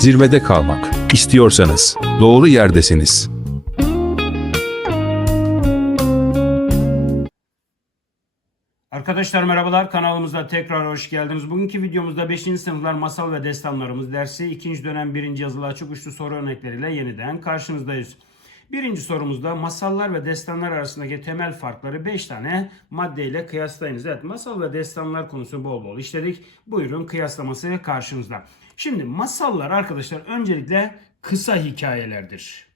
zirvede kalmak istiyorsanız doğru yerdesiniz. Arkadaşlar merhabalar kanalımıza tekrar hoş geldiniz. Bugünkü videomuzda 5. sınıflar masal ve destanlarımız dersi 2. dönem 1. yazılı açık uçlu soru örnekleriyle yeniden karşınızdayız. Birinci sorumuzda masallar ve destanlar arasındaki temel farkları 5 tane maddeyle kıyaslayınız. Evet masal ve destanlar konusu bol bol işledik. Buyurun kıyaslaması karşınızda. Şimdi masallar arkadaşlar öncelikle kısa hikayelerdir.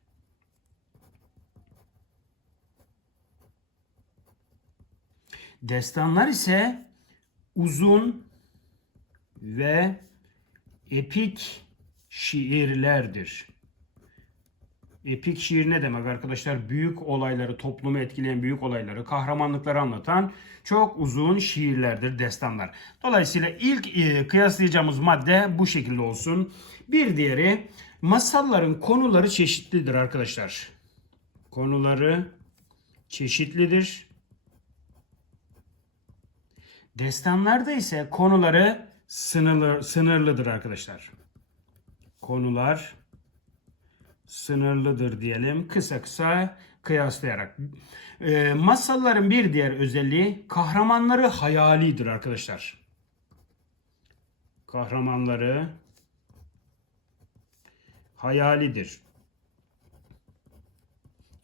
Destanlar ise uzun ve epik şiirlerdir. Epik şiir ne demek arkadaşlar? Büyük olayları, toplumu etkileyen büyük olayları, kahramanlıkları anlatan çok uzun şiirlerdir, destanlar. Dolayısıyla ilk e, kıyaslayacağımız madde bu şekilde olsun. Bir diğeri masalların konuları çeşitlidir arkadaşlar. Konuları çeşitlidir. Destanlarda ise konuları sınırlı, sınırlıdır arkadaşlar. Konular sınırlıdır diyelim. Kısa kısa kıyaslayarak. Ee, masalların bir diğer özelliği kahramanları hayalidir arkadaşlar. Kahramanları hayalidir.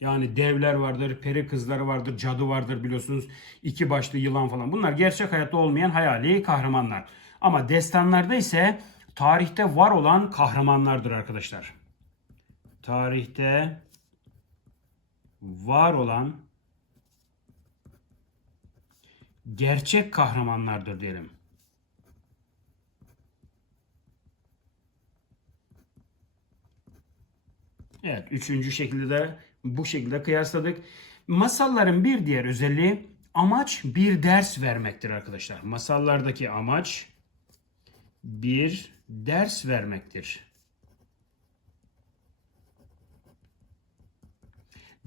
Yani devler vardır, peri kızları vardır, cadı vardır biliyorsunuz. iki başlı yılan falan. Bunlar gerçek hayatta olmayan hayali kahramanlar. Ama destanlarda ise tarihte var olan kahramanlardır arkadaşlar. Tarihte var olan gerçek kahramanlardır diyelim. Evet, üçüncü şekilde de bu şekilde kıyasladık. Masalların bir diğer özelliği amaç bir ders vermektir arkadaşlar. Masallardaki amaç bir ders vermektir.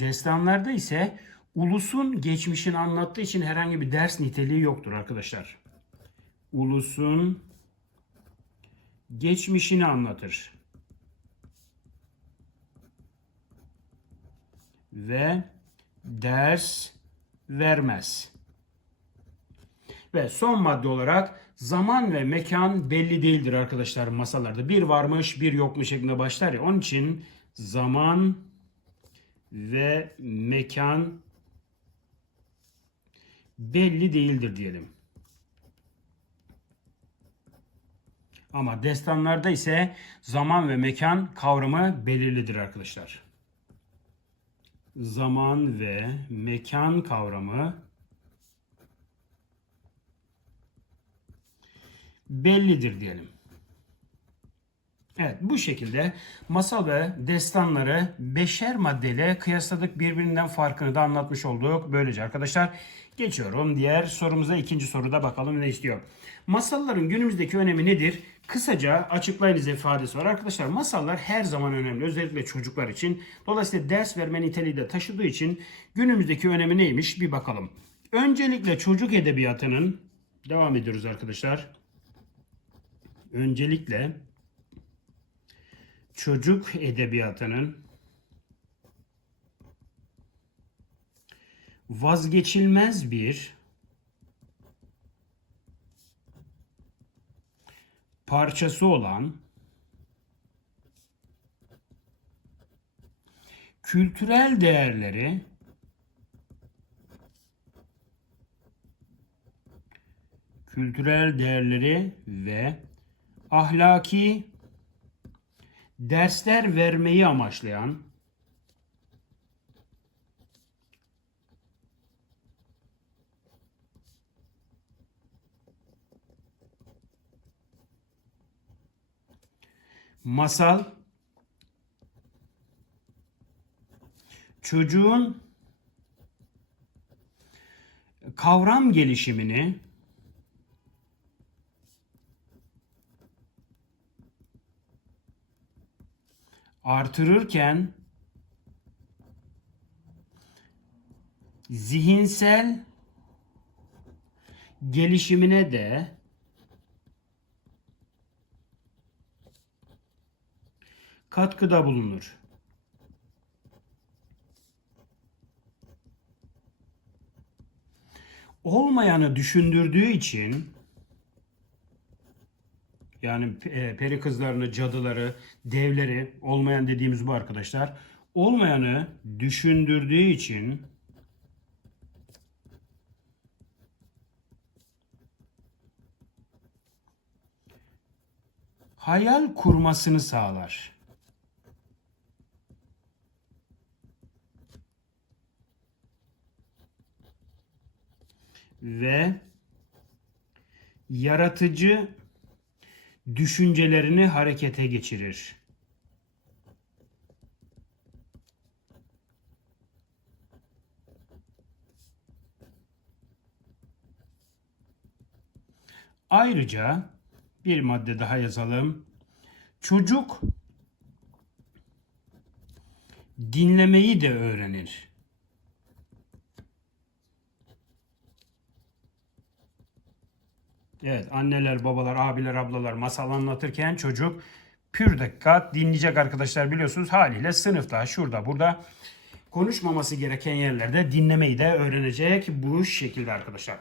Destanlarda ise ulusun geçmişini anlattığı için herhangi bir ders niteliği yoktur arkadaşlar. Ulusun geçmişini anlatır. ve ders vermez. Ve son madde olarak zaman ve mekan belli değildir arkadaşlar masalarda. Bir varmış bir yokmuş şeklinde başlar ya. Onun için zaman ve mekan belli değildir diyelim. Ama destanlarda ise zaman ve mekan kavramı belirlidir arkadaşlar zaman ve mekan kavramı bellidir diyelim. Evet bu şekilde masal ve destanları beşer maddeyle kıyasladık. Birbirinden farkını da anlatmış olduk. Böylece arkadaşlar geçiyorum. Diğer sorumuza ikinci soruda bakalım ne istiyor. Masalların günümüzdeki önemi nedir? Kısaca açıklayınız ifadesi var. Arkadaşlar masallar her zaman önemli. Özellikle çocuklar için. Dolayısıyla ders verme niteliği de taşıdığı için günümüzdeki önemi neymiş bir bakalım. Öncelikle çocuk edebiyatının devam ediyoruz arkadaşlar. Öncelikle çocuk edebiyatının vazgeçilmez bir parçası olan kültürel değerleri kültürel değerleri ve ahlaki dersler vermeyi amaçlayan masal çocuğun kavram gelişimini artırırken zihinsel gelişimine de katkıda bulunur. Olmayanı düşündürdüğü için yani e, peri kızlarını, cadıları, devleri olmayan dediğimiz bu arkadaşlar. Olmayanı düşündürdüğü için hayal kurmasını sağlar. Ve yaratıcı düşüncelerini harekete geçirir. Ayrıca bir madde daha yazalım. Çocuk dinlemeyi de öğrenir. Evet anneler, babalar, abiler, ablalar masal anlatırken çocuk pür dikkat dinleyecek arkadaşlar biliyorsunuz haliyle sınıfta şurada burada konuşmaması gereken yerlerde dinlemeyi de öğrenecek bu şekilde arkadaşlar.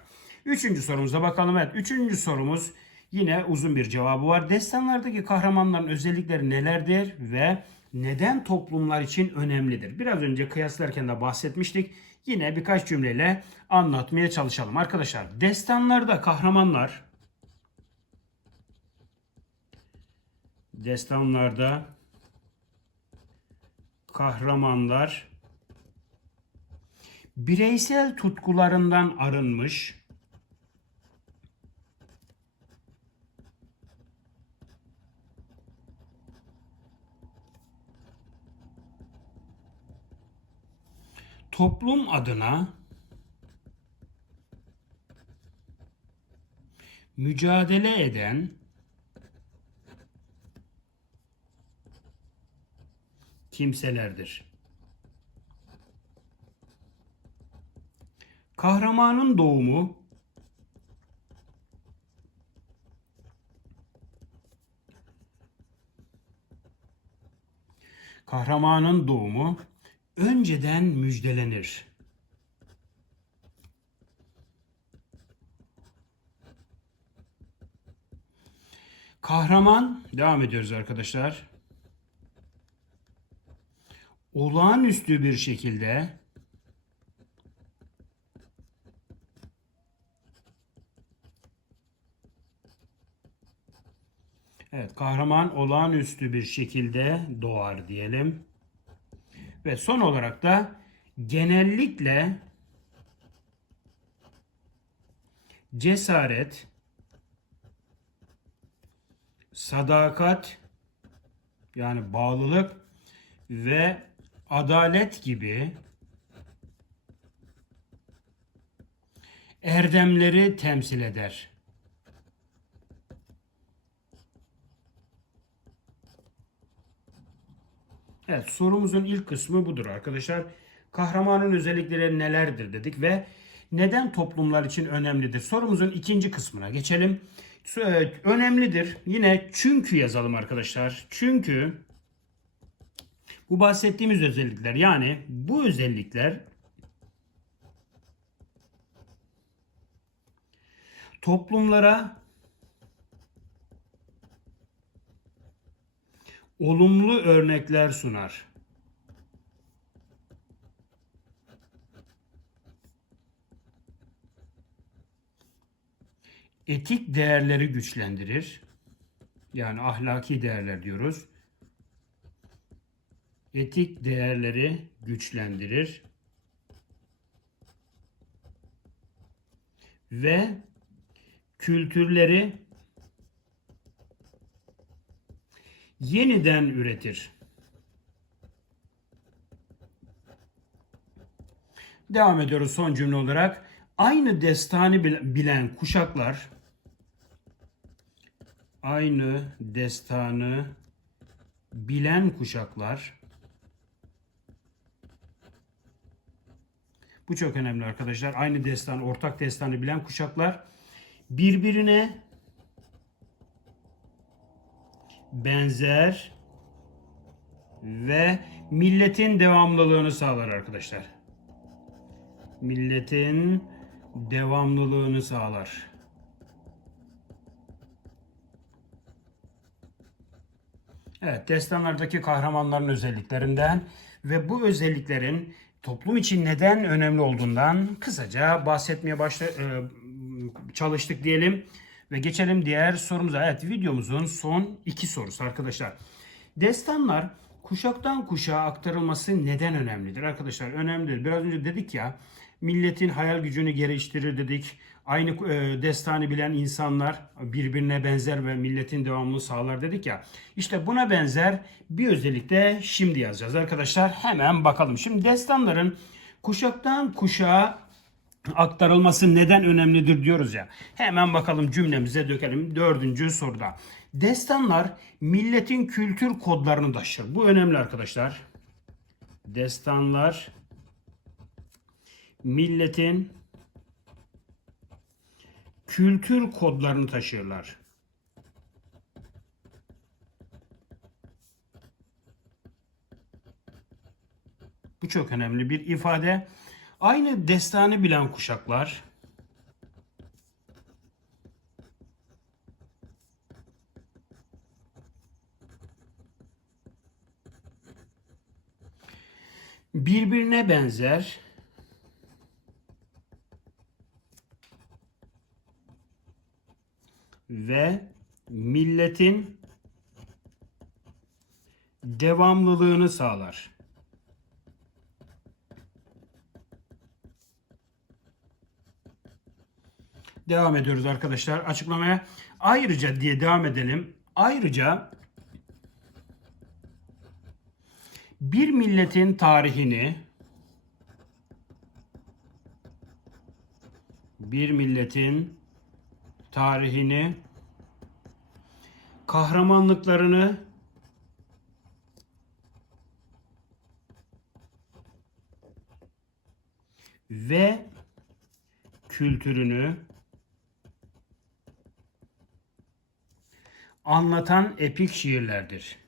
Üçüncü sorumuza bakalım. Evet üçüncü sorumuz yine uzun bir cevabı var. Destanlardaki kahramanların özellikleri nelerdir ve neden toplumlar için önemlidir? Biraz önce kıyaslarken de bahsetmiştik. Yine birkaç cümleyle anlatmaya çalışalım. Arkadaşlar destanlarda kahramanlar destanlarda kahramanlar bireysel tutkularından arınmış, toplum adına mücadele eden kimselerdir. Kahramanın doğumu Kahramanın doğumu önceden müjdelenir. Kahraman devam ediyoruz arkadaşlar. Olağanüstü bir şekilde Evet, kahraman olağanüstü bir şekilde doğar diyelim. Ve son olarak da genellikle cesaret, sadakat yani bağlılık ve adalet gibi erdemleri temsil eder. Evet sorumuzun ilk kısmı budur arkadaşlar. Kahramanın özellikleri nelerdir dedik ve neden toplumlar için önemlidir? Sorumuzun ikinci kısmına geçelim. Önemlidir. Yine çünkü yazalım arkadaşlar. Çünkü bu bahsettiğimiz özellikler yani bu özellikler toplumlara olumlu örnekler sunar. Etik değerleri güçlendirir. Yani ahlaki değerler diyoruz. Etik değerleri güçlendirir. Ve kültürleri yeniden üretir. Devam ediyoruz son cümle olarak. Aynı destanı bilen kuşaklar aynı destanı bilen kuşaklar Bu çok önemli arkadaşlar. Aynı destan, ortak destanı bilen kuşaklar birbirine benzer ve milletin devamlılığını sağlar arkadaşlar. Milletin devamlılığını sağlar. Evet, destanlardaki kahramanların özelliklerinden ve bu özelliklerin toplum için neden önemli olduğundan kısaca bahsetmeye başla e, çalıştık diyelim ve geçelim diğer sorumuza. Evet, videomuzun son iki sorusu arkadaşlar. Destanlar kuşaktan kuşağa aktarılması neden önemlidir arkadaşlar? Önemlidir. Biraz önce dedik ya milletin hayal gücünü geliştirir dedik. Aynı e, destanı bilen insanlar birbirine benzer ve milletin devamını sağlar dedik ya. İşte buna benzer bir özellik de şimdi yazacağız arkadaşlar. Hemen bakalım. Şimdi destanların kuşaktan kuşağa aktarılması neden önemlidir diyoruz ya. Hemen bakalım cümlemize dökelim. Dördüncü soruda. Destanlar milletin kültür kodlarını taşır. Bu önemli arkadaşlar. Destanlar milletin kültür kodlarını taşırlar. Bu çok önemli bir ifade. Aynı destanı bilen kuşaklar birbirine benzer ve milletin devamlılığını sağlar. Devam ediyoruz arkadaşlar açıklamaya. Ayrıca diye devam edelim. Ayrıca bir milletin tarihini bir milletin tarihini kahramanlıklarını ve kültürünü anlatan epik şiirlerdir.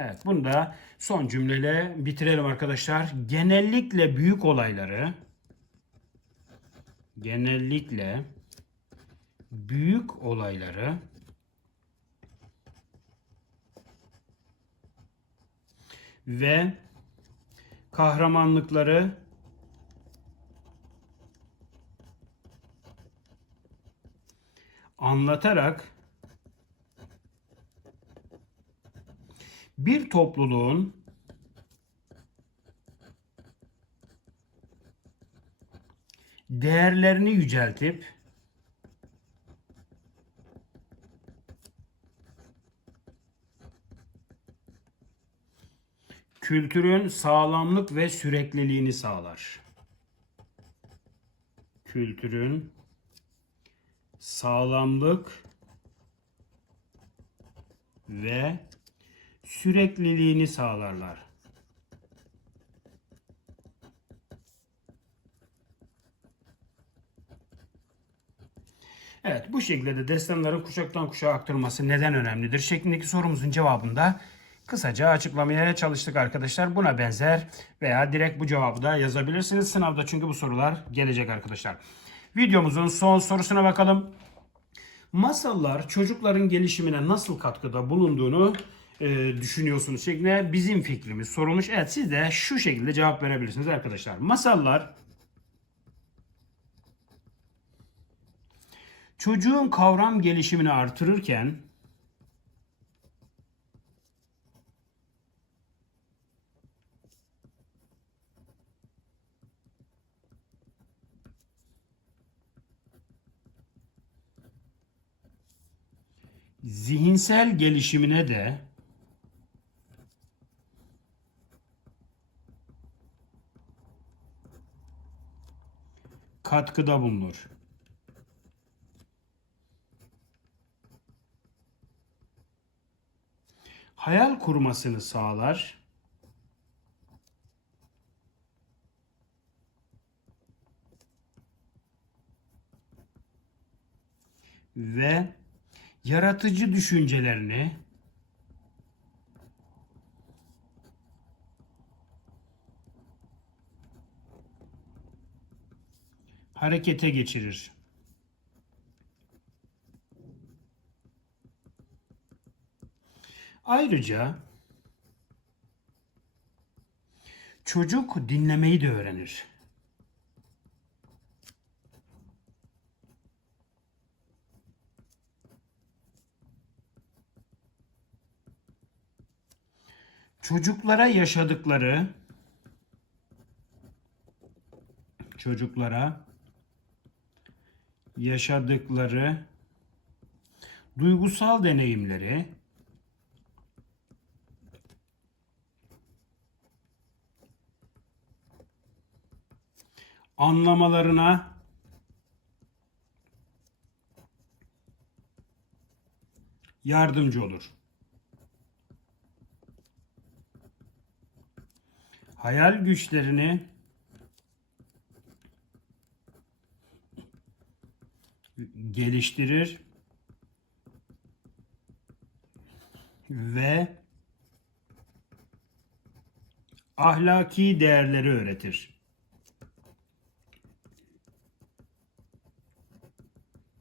Evet, bunu da son cümleyle bitirelim arkadaşlar. Genellikle büyük olayları genellikle büyük olayları ve kahramanlıkları anlatarak bir topluluğun değerlerini yüceltip kültürün sağlamlık ve sürekliliğini sağlar. Kültürün sağlamlık ve sürekliliğini sağlarlar. Evet bu şekilde de destanların kuşaktan kuşağa aktarılması neden önemlidir şeklindeki sorumuzun cevabında kısaca açıklamaya çalıştık arkadaşlar. Buna benzer veya direkt bu cevabı da yazabilirsiniz. Sınavda çünkü bu sorular gelecek arkadaşlar. Videomuzun son sorusuna bakalım. Masallar çocukların gelişimine nasıl katkıda bulunduğunu e, düşünüyorsunuz şeklinde bizim fikrimiz sorulmuş. Evet siz de şu şekilde cevap verebilirsiniz arkadaşlar. Masallar çocuğun kavram gelişimini artırırken zihinsel gelişimine de katkıda bulunur. Hayal kurmasını sağlar. ve yaratıcı düşüncelerini harekete geçirir. Ayrıca çocuk dinlemeyi de öğrenir. Çocuklara yaşadıkları çocuklara yaşadıkları duygusal deneyimleri anlamalarına yardımcı olur. Hayal güçlerini geliştirir ve ahlaki değerleri öğretir.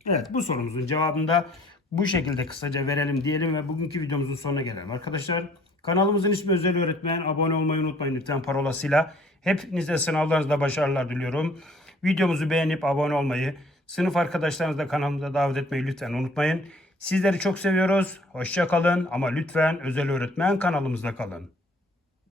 Evet bu sorumuzun cevabını da bu şekilde kısaca verelim diyelim ve bugünkü videomuzun sonuna gelelim. Arkadaşlar kanalımızın ismi Özel Öğretmen. Abone olmayı unutmayın lütfen parolasıyla. Hepinize sınavlarınızda başarılar diliyorum. Videomuzu beğenip abone olmayı, sınıf arkadaşlarınızı da kanalımıza davet etmeyi lütfen unutmayın. Sizleri çok seviyoruz. Hoşça kalın ama lütfen Özel Öğretmen kanalımızda kalın.